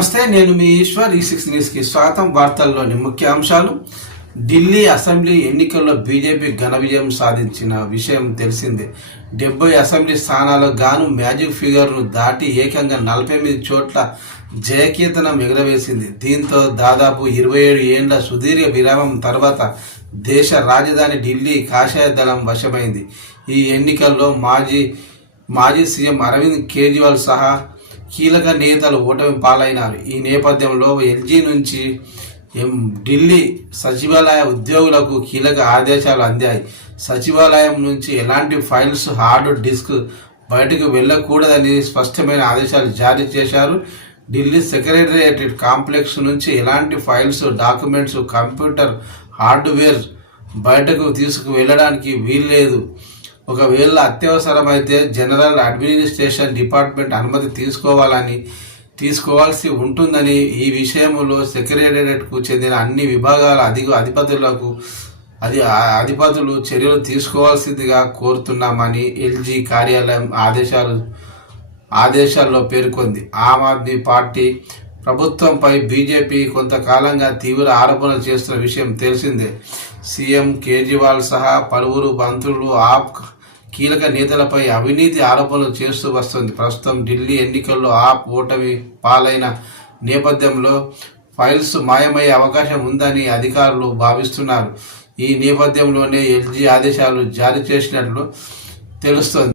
నమస్తే, నేను మీ ఈశ్వర్. ఈ6 న్యూస్కి స్వాగతం. వార్తల్లోని ముఖ్య అంశాలు. ఢిల్లీ అసెంబ్లీ ఎన్నికల్లో బీజేపీ ఘన విజయం సాధించిన విషయం తెలిసిందే. 70 అసెంబ్లీ స్థానాలకు గాను మ్యాజిక్ ఫిగర్ను దాటి ఏకంగా 48 చోట్ల జయకేతనం ఎగురవేసింది. దీంతో దాదాపు 27 ఏండ్ల సుదీర్ఘ విరామం తర్వాత దేశ రాజధాని ఢిల్లీ కాషాయ దళం వశమైంది. ఈ ఎన్నికల్లో మాజీ సీఎం అరవింద్ కేజ్రీవాల్ సహా కీలక నేతలు ఓటమి పాలైనారు. ఈ నేపథ్యంలో ఎల్జీ నుంచి ఢిల్లీ సచివాలయ ఉద్యోగులకు కీలక ఆదేశాలు అందాయి. సచివాలయం నుంచి ఎలాంటి ఫైల్స్, హార్డ్ డిస్క్ బయటకు వెళ్ళకూడదని స్పష్టమైన ఆదేశాలు జారీ చేశారు. ఢిల్లీ సెక్రటేరియట్ కాంప్లెక్స్ నుంచి ఎలాంటి ఫైల్స్, డాక్యుమెంట్స్, కంప్యూటర్ హార్డ్వేర్ బయటకు తీసుకు వెళ్ళడానికి వీల్లేదు. ఒకవేళ అత్యవసరమైతే జనరల్ అడ్మినిస్ట్రేషన్ డిపార్ట్మెంట్ అనుమతి తీసుకోవాల్సి ఉంటుందని, ఈ విషయంలో సెక్రటేరియట్కు చెందిన అన్ని విభాగాల అధిపతులు చర్యలు తీసుకోవాల్సిందిగా కోరుతున్నామని ఎల్జీ కార్యాలయం ఆదేశాల్లో పేర్కొంది. ఆమ్ ఆద్మీ పార్టీ ప్రభుత్వంపై బీజేపీ కొంతకాలంగా తీవ్ర ఆరోపణలు చేస్తున్న విషయం తెలిసిందే. సీఎం కేజ్రీవాల్ సహా పలువురు మంత్రులు, ఆప్ కీలక నేతలపై అవినీతి ఆరోపణలు చేస్తూ వస్తుంది. ప్రస్తుతం ఢిల్లీ ఎన్నికల్లో ఆప్ ఓటమి పాలైన నేపథ్యంలో ఫైల్స్ మాయమయ్యే అవకాశం ఉందని అధికారులు భావిస్తున్నారు. ఈ నేపథ్యంలోనే ఎల్జీ ఆదేశాలు జారీ చేసినట్లు తెలుస్తోంది.